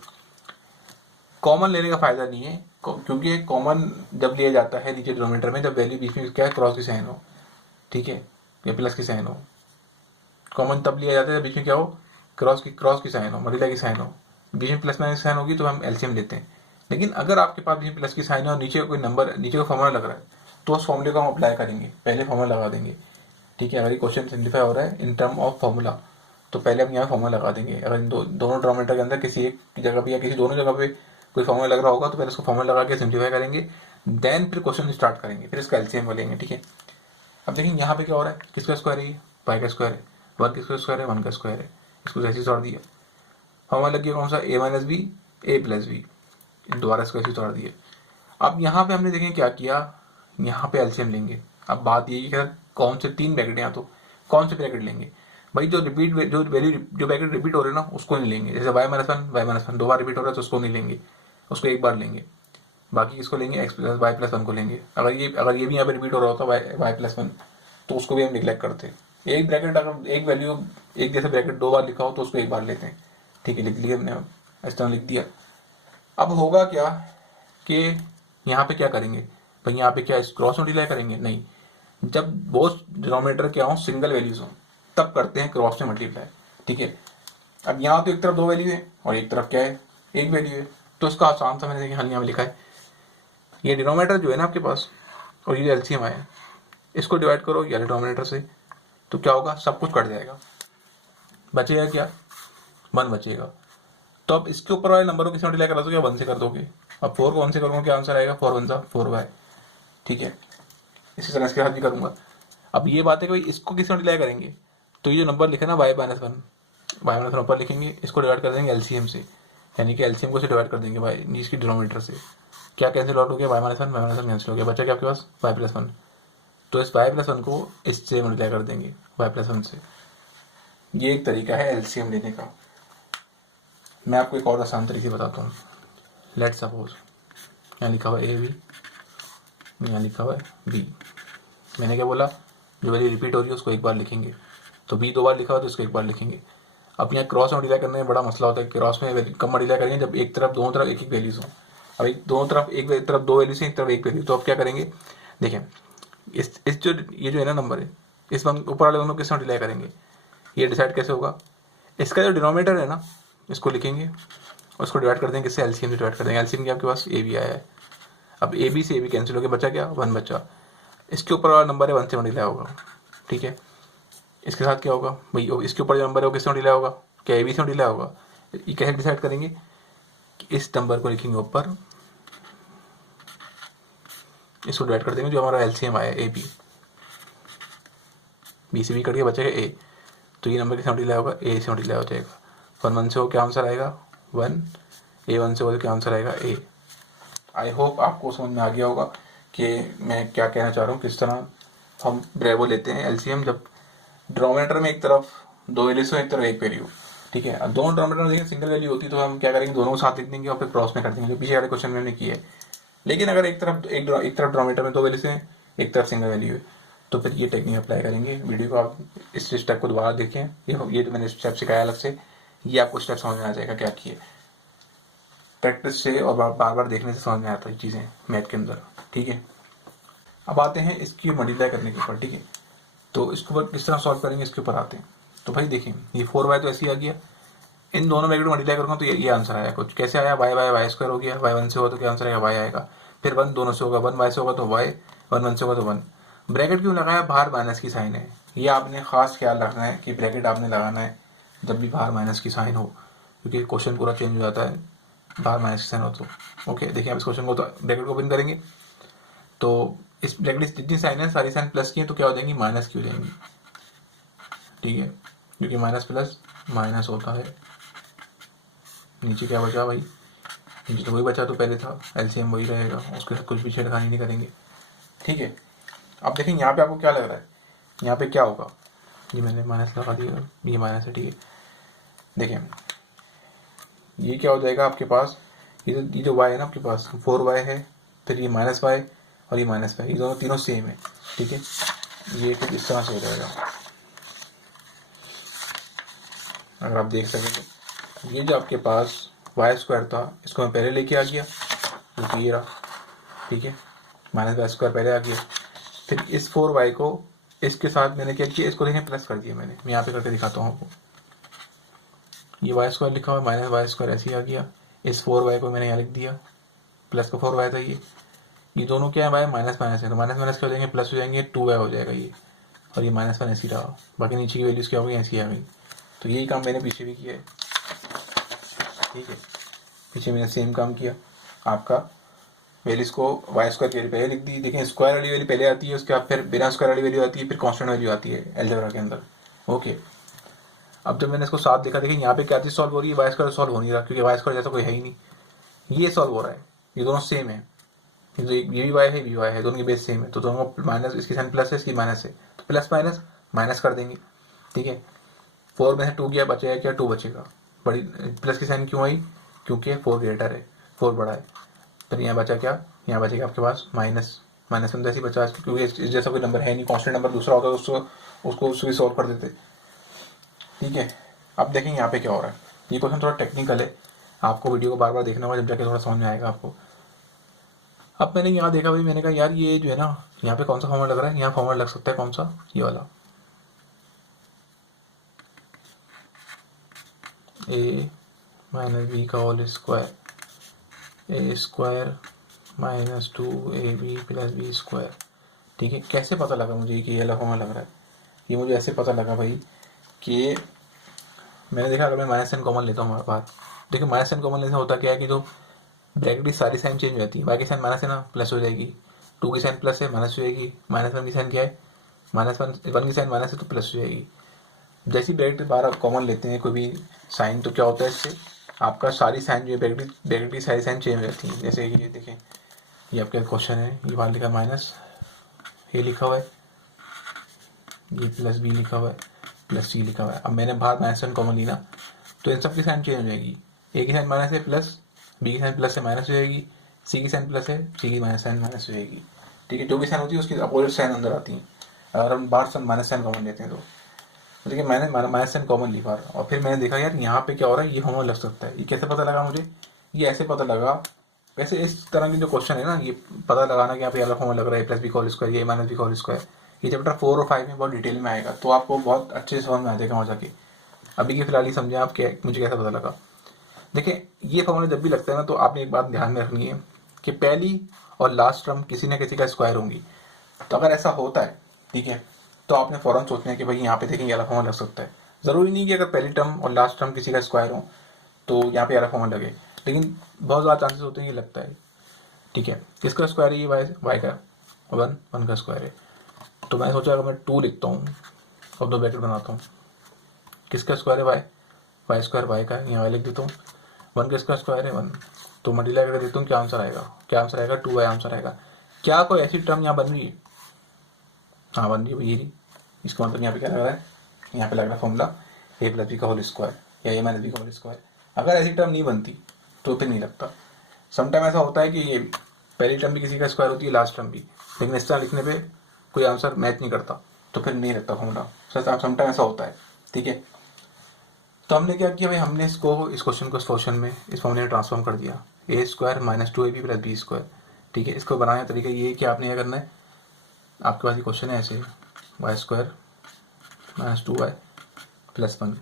कॉमन लेने का फायदा नहीं है, क्योंकि कॉमन जब लिया जाता है नीचे डिनोमिनेटर में, जब वैल्यू बीच में क्या है, क्रॉस की साइन हो। ठीक है, या प्लस की साइन हो। कॉमन तब लिया जाता है बीच में क्या हो, क्रॉस की साइन हो, मल्टीप्लाई की साइन हो, बीच में प्लस माइनस की साइन होगी तो हम एलसीएम लेते हैं। लेकिन अगर आपके पास बीच में प्लस की साइन है और नीचे कोई नंबर, नीचे का फॉर्मूला लग रहा है, तो उस फॉर्मूले को हम अप्लाई करेंगे, पहले फॉर्मूला लगा देंगे। ठीक है, अगर ये क्वेश्चन सिंप्लीफाई हो रहा है इन टर्म ऑफ फॉर्मूला, तो पहले हम यहाँ फॉर्मूला लगा देंगे। अगर दोनों डिनोमिनेटर के अंदर किसी एक जगह पे या किसी दोनों जगह पे कोई फॉर्मूला लग रहा होगा तो पहले उसको फॉर्मूला लगा के सिंप्लीफाई करेंगे, देन फिर क्वेश्चन स्टार्ट करेंगे, फिर इसका एलसीएम लेंगे। ठीक है, अब देखिए यहाँ पे क्या हो रहा है, किसका स्क्वायर है ये, पाई का स्क्वायर है, वन किसका स्क्वायर है, वन का स्क्वायर है, इसको जैसे तोड़ दिया, फॉर्मूला लग गया कौन सा, ए माइनस बी ए प्लस बी, दोबारा इसको ऐसे तोड़ दिया। अब यहाँ पे हमने देखें क्या किया, यहाँ पे एलसीएम लेंगे। अब बात ये है कि कौन से तीन ब्रैकेट हैं, तो कौन से ब्रैकेट लेंगे भाई, जो रिपीट जो वैल्यू जो ब्रैकेट रिपीट हो रहे हैं ना उसको नहीं लेंगे। जैसे वाई माइनस वन दो बार रिपीट हो रहा है तो उसको नहीं लेंगे, उसको एक बार लेंगे। बाकी किसको लेंगे, X plus Y plus one को लेंगे। अगर ये भी यहाँ पे रिपीट हो रहा होता वाई प्लस वन तो उसको भी हम निगलेक्ट करते हैं। एक ब्रैकेट अगर एक वैल्यू एक जैसे ब्रैकेट दो बार लिखा हो तो उसको एक बार लेते हैं। ठीक है, लिख लिया हमने, इस तरह लिख दिया। अब होगा क्या कि यहाँ पे क्या करेंगे भाई, यहाँ पे क्या क्रॉस मल्टीप्लाई करेंगे, नहीं, जब बोथ डिनोमिनेटर क्या हो सिंगल वैल्यूज हो तब करते हैं क्रॉस में मल्टीप्लाई। ठीक है, अब यहाँ तो एक तरफ दो वैल्यू है और एक तरफ क्या है, एक वैल्यू है, तो इसका आसान सा मैंने हल यहाँ लिखा है, ये डिनोमिनेटर जो है ना आपके पास और ये एलसीएम आया, इसको डिवाइड करो या डिनोमिनेटर से, तो क्या होगा, सब कुछ कट जाएगा, बचेगा क्या, वन बचेगा। तो अब इसके ऊपर वाले नंबर को किसी मल्टीप्लाई करा दोगे, वन से कर दोगे। अब फोर को वन से करूँगा क्या आंसर आएगा, फोर वन सा फोर वाई। ठीक है, इसी तरह इसके साथ भी करूंगा। अब ये बात है कि भाई इसको किसी मल्टीप्लाई करेंगे तो ये जो नंबर लिखा ना वाई माइनस वन ऊपर लिखेंगे, इसको डिवाइड कर देंगे एलसीएम से, यानी कि एलसीएम को से डिवाइड कर देंगे भाई इसकी डिनोमिनेटर से। क्या कैंसिल आउट हो गया, वाई माइनस वन कैंसिल हो गया, बचा क्या आपके पास वाई प्लस वन। तो इस वाई प्लस वन को इससे मल्टीप्लाई कर देंगे वाई प्लस वन से। ये एक तरीका है एलसीएम लेने का। मैं आपको एक और आसान तरीके बताता हूँ। लेट सपोज यहाँ लिखा हुआ ए बी, यहाँ लिखा हुआ है बी, मैंने क्या बोला, जो वैल्यू रिपीट हो रही है उसको एक बार लिखेंगे, तो बी दो बार लिखा हुआ तो इसको एक बार लिखेंगे। अब यहाँ क्रॉस मल्टीप्लाई करने में बड़ा मसला होता है, क्रॉस में कम मल्टीप्लाई करेंगे जब एक तरफ दोनों तरफ एक एक वैल्यूज हो। अब एक दोनों तरफ एक तरफ दो वैल्यूज हैं, एक तरफ एक वैल्यू, तो अब क्या करेंगे, देखें इस जो ये जो है ना नंबर है, इस ऊपर वाले दोनों किससे मल्टीप्लाई करेंगे, ये डिसाइड कैसे होगा, इसका जो डिनोमिनेटर है ना इसको लिखेंगे और उसको डिवाइड कर देंगे, किससे, एलसीएम से डिवाइड कर देंगे। एलसीएम की आपके पास ए बी आया है, अब ए बी से ए बी कैंसिल हो गया, बचा क्या, वन बचा, इसके ऊपर वाला नंबर है वन से मल्टीप्लाई होगा। ठीक है, इसके साथ क्या होगा भाई, इसके ऊपर जो नंबर है वो किससे मल्टीप्लाई होगा, क्या ए बी से मल्टीप्लाई होगा। ये कैसे डिसाइड करेंगे कि इस नंबर को लिखेंगे ऊपर, इसको डिवाइड कर देंगे, जो हमारा एलसीएम आया ए बी से बी कट के बचेगा ए, तो ये नंबर किससे मल्टीप्लाई होगा, ए से मल्टीप्लाई हो जाएगा। वन वन से हो क्या आंसर आएगा वन, ए वन से हो तो क्या आंसर आएगा ए। आई होप आपको समझ में आ गया होगा कि मैं क्या कहना चाह रहा हूँ, किस तरह हम ब्रेवो लेते हैं एलसीएम जब डिनोमिनेटर में एक तरफ दो वैल्यूज हो एक तरफ एक वैल्यू। ठीक है, अब दोनों डिनोमिनेटर में देखिए सिंगल वैल्यू होती तो हम क्या करेंगे, दोनों को साथ लिख देंगे और फिर क्रॉस में कर देंगे, जो पीछे वाले क्वेश्चन में हमने किया है। लेकिन अगर एक तरफ डिनोमिनेटर में दो वैल्यूज हैं एक तरफ सिंगल वैल्यू है तो फिर ये टेक्निक अप्लाई करेंगे। वीडियो को आप इस स्टेप को दोबारा देखें, ये जो मैंने स्टेप सिखाया अलग से, ये आपको स्टेप समझ में आ जाएगा क्या किए। प्रैक्टिस से और बार बार देखने से समझ में आता है चीज़ें मैथ के अंदर। ठीक है, अब आते हैं इसकी मल्टीप्लाई करने के ऊपर। ठीक है, तो इसके ऊपर किस तरह सॉल्व करेंगे इसके ऊपर आते हैं। तो भाई देखिए ये फोर वाई तो ऐसे ही आ गया, इन दोनों ब्रैकेट मल्टीप्लाई करूँगा तो ये आंसर आया कुछ, कैसे आया, वाई वाई वाई स्क्वायर हो गया, वाई वन से होगा तो क्या आंसर आएगा वाई आएगा, फिर वन दोनों से होगा, वन वाई से होगा तो वाई, वन वन से होगा तो वन। ब्रैकेट क्यों लगाया, बाहर माइनस की साइन है, ये आपने खास ख्याल रखना है कि ब्रैकेट आपने लगाना है जब भी बाहर माइनस की साइन हो, क्योंकि क्वेश्चन पूरा चेंज हो जाता है बाहर माइनस की साइन हो तो। ओके, देखिए आप इस क्वेश्चन को तो ब्रैकेट को ओपन करेंगे तो इस ब्रैकेट जितनी साइन है सारी साइन प्लस की है तो क्या हो जाएंगी, माइनस की हो जाएंगी। ठीक है, क्योंकि माइनस प्लस माइनस होता है। नीचे क्या बचा भाई, नीचे तो वही बचा तो पहले था, एलसीएम वही रहेगा, उसके साथ कुछ भी छेड़खानी नहीं करेंगे। ठीक है, अब देखेंगे यहाँ पे आपको क्या लग रहा है, यहाँ पे क्या होगा, ये मैंने माइनस लगा दिया, ये माइनस है। ठीक है, देखें ये क्या हो जाएगा आपके पास, ये जो y है ना आपके पास 4y है, फिर ये माइनस वाई और ये माइनस वाई, ये दोनों तीनों सेम है। ठीक है, ये कुछ इस तरह से हो जाएगा, अगर आप देख सकें तो ये जो आपके पास वाई स्क्वायर था इसको मैं पहले लेके आ गया तो ये रहा। ठीक है, माइनस वाई स्क्वायर पहले आ गया, फिर इस 4y को इसके साथ मैंने क्या किया, इसको देखें प्लस कर दिया मैंने, मैं यहाँ पे करके दिखाता हूँ आपको। ये वाई स्क्वायर लिखा हुआ माइनस वाई स्क्वायर ऐसे ही आ गया, इस 4y को मैंने यहाँ लिख दिया, प्लस का 4y था ये दोनों क्या है वाई माइनस माइनस है तो माइनस माइनस क्या हो जाएंगे, प्लस हो जाएंगे, 2y हो जाएगा ये, और ये माइनस वन ऐसी रहा, बाकी नीचे की वैल्यूज क्या हो गई ऐसी आ गई। तो यही काम मैंने पीछे भी किया है, ठीक है। पीछे मैंने सेम काम किया, आपका वैल्यूज को वाई स्क्वायर की वैल्यू पहले लिख दी। देखें स्क्वायर वाली वैल्यू पहले आती है, उसके बाद फिर बिना स्क्वायर वाली वैल्यू आती है, फिर कांस्टेंट वैल्यू आती है अलजेब्रा के अंदर, ओके। अब जब मैंने इसको साथ देखा, देखिए यहाँ पे क्या चीज सॉल्व हो रही है, वाई स्क्वायर सॉल्व हो नहीं रहा, क्योंकि वाई स्क्वायर जैसा कोई है ही नहीं, ये सॉल्व हो रहा है, ये दोनों सेम है, ये भी वाई है, ये भी वाई है, दोनों की बेस सेम है, तो दोनों माइनस, इसकी साइन प्लस है, इसकी माइनस है, तो प्लस माइनस माइनस कर देंगे, ठीक है। 4 में से 2 गया, बचेगा क्या, 2 बचेगा। बड़ी प्लस की साइन क्यों आई, क्योंकि 4 ग्रेटर है, 4 बड़ा है। फिर यहाँ बचा क्या, यहाँ बचेगा आपके पास माइनस, माइनस में जैसे बचा, क्योंकि जैसा कोई नंबर है नहीं, कांस्टेंट नंबर दूसरा होता है उसको भी सॉल्व कर देते, ठीक है। अब देखेंगे यहाँ पे क्या हो रहा है। ये क्वेश्चन थोड़ा टेक्निकल है, आपको वीडियो को बार बार देखना होगा, जब जाके थोड़ा समझ में आएगा आपको। अब मैंने यहाँ देखा भाई, मैंने कहा यार ये जो है ना, यहाँ पे कौन सा फॉर्मूला लग रहा है, यहाँ फॉर्मूला लग सकता है कौन सा, ये वाला, ए माइनस बी का whole square, A square minus 2ab plus B square, ठीक है। कैसे पता लगा मुझे कि ये वाला फॉर्मूला लग रहा है, ये मुझे ऐसे पता लगा भाई कि मैंने देखा, अगर मैं माइनस साइन कॉमन लेता हूँ बात, देखिए माइनस साइन कॉमन लेने से होता क्या है कि जो ब्रैकेट की सारी साइन चेंज हो जाती है, बाकी साइन माइनस है ना, प्लस हो जाएगी, 2 की साइन प्लस है माइनस हो जाएगी, माइनस 1 की साइन क्या है, माइनस 1 की साइन माइनस है तो प्लस हो जाएगी। जैसी ब्रैकेट बार कॉमन लेते हैं कोई भी साइन, तो क्या होता है इससे आपका सारी साइन जो है ब्रैकेट की सारी साइन चेंज हो जाती है। जैसे कि ये देखें, ये आपका क्वेश्चन है, ये बाहर लिखा माइनस, ये लिखा हुआ है, ये प्लस बी लिखा हुआ है, प्लस सी लिखा हुआ है। अब मैंने बाहर माइनस 1 कॉमन ली ना, तो इन सब की साइन चेंज हो जाएगी, ए की साइन माइनस है प्लस, बी की साइन प्लस से माइनस हो जाएगी, सी की साइन प्लस है, सी की माइनस साइन माइनस हो जाएगी, ठीक है। जो भी साइन होती है उसकी अपोजिट साइन अंदर आती है, अगर हम बाहर माइनस साइन कॉमन लेते हैं तो देखिए मैंने माइनस साइन कॉमन ली बाहर, और फिर मैंने देखा यार यहाँ पे क्या हो रहा है, ये फॉर्मूला लग सकता है। ये कैसे पता लगा मुझे, ये ऐसे पता लगा, वैसे इस तरह की जो क्वेश्चन है ना, ये पता लगाना कि यहाँ पे अलग फॉर्मूला लग रहा है, प्लस बी होल स्क्वायर, ये माइनस बी होल स्क्वायर, ये चैप्टर 4 और 5 में बहुत डिटेल में आएगा, तो आपको बहुत अच्छे से समझ में आ जाएगा वहाँ जाके। अभी की फिलहाल ही समझे आप क्या मुझे कैसा पता लगा। देखिए ये फॉर्मूला जब भी लगता है ना, तो आपने एक बात ध्यान में रखनी है कि पहली और लास्ट टर्म किसी न किसी का स्क्वायर होंगी। तो अगर ऐसा होता है, ठीक है, तो आपने फौरन सोचना है कि भाई यहाँ पे देखेंगे अलग फॉर्मूला लग सकता है। जरूरी नहीं कि अगर पहली टर्म और लास्ट टर्म किसी का स्क्वायर हो तो यहाँ पे अलग फॉर्मूला लगे, लेकिन बहुत ज़्यादा चांसेस होते हैं ये लगता है, ठीक है। किसका स्क्वायर है, ये वाई का 1 का स्क्वायर है। तो मैंने सोचा अगर मैं 2 लिखता हूँ और 2 ब्रैकेट बनाता हूँ, किसका स्क्वायर है, वाई स्क्वायर वाई का है, यहाँ वाई लिख देता हूँ, 1 किसका स्क्वायर है 1, तो मल्टीप्लाई करके देता हूँ, क्या आंसर आएगा, क्या आंसर आएगा, 2y आंसर आएगा। क्या कोई ऐसी टर्म यहाँ बन रही है, हाँ बन रही है, ये रही। इसका मतलब यहाँ पे क्या लग रहा है, यहाँ पे लग रहा है फॉर्मूला ए प्लस बी का होल स्क्वायर या ए माइनस बी का होल स्क्वायर। अगर ऐसी टर्म नहीं बनती तो फिर नहीं लगता। समटाइम ऐसा होता है कि ये पहली टर्म भी किसी का स्क्वायर होती है, लास्ट टर्म भी, लेकिन इस तरह लिखने पे कोई आंसर मैच नहीं करता, तो फिर नहीं लगता फॉर्मूला। समटाइम ऐसा होता है, ठीक है। तो हमने क्या किया भाई, हमने इसको इस क्वेश्चन को इस क्वेश्चन में इस फॉर्मूले में ट्रांसफॉर्म कर दिया, A square minus 2ab plus B square, ठीक है। इसको बनाने का तरीका ये है कि आपने क्या करना है, आपके पास ये क्वेश्चन है ऐसे, Y square minus 2y plus 1,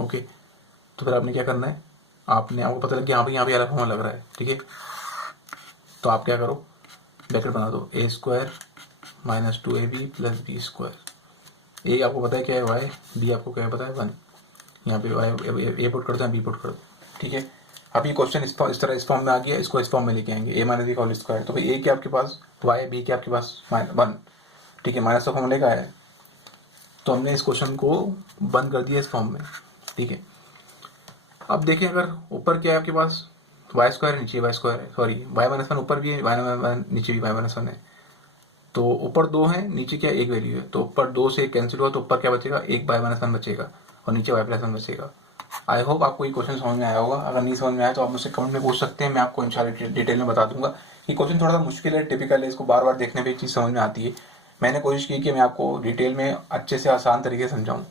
okay. तो फिर आपने क्या करना है, आपको पता लग गया यहाँ पे अलग फॉर्मूला लग रहा है, ठीक है। तो आप क्या करो, ब्रैकेट बना दो, A square minus 2ab plus B square. ए आपको पता है क्या है वाई, बी आपको क्या पता है 1, यहाँ पे वाई ए पुट कर दो, बी पुट कर दो, ठीक है। अब ये क्वेश्चन इस तरह इस फॉर्म में आ गया, इसको इस फॉर्म में लेके आएंगे, ए माइनस बी का होल स्क्वायर। तो भाई ए क्या आपके पास वाई, बी क्या आपके पास 1, ठीक है, माइनस का फॉर्मूले का है, तो हमने इस क्वेश्चन को बंद कर दिया इस फॉर्म में, ठीक है। अब देखिए अगर ऊपर क्या है आपके पास, वाई स्क्वायर नीचे वाई स्क्वायर है, सॉरी वाई माइनस 1 ऊपर भी है, वाई नीचे भी वाई माइनस 1 है, तो ऊपर 2 है, नीचे क्या एक वैल्यू है, तो ऊपर 2 से कैंसिल हुआ तो ऊपर क्या बचेगा, एक वाई माइनस 1 बचेगा और नीचे वाई प्लस 1 बचेगा। आई होप आपको ये क्वेश्चन समझ में आया होगा। अगर नहीं समझ में आया तो आप मुझसे कमेंट में पूछ सकते हैं, मैं आपको इंशाल्लाह डिटेल में बता दूंगा। ये क्वेश्चन थोड़ा सा मुश्किल है, टिपिकल है, इसको बार बार देखने पर एक चीज़ समझ में आती है। मैंने कोशिश की कि मैं आपको डिटेल में अच्छे से आसान तरीके से समझाऊँ।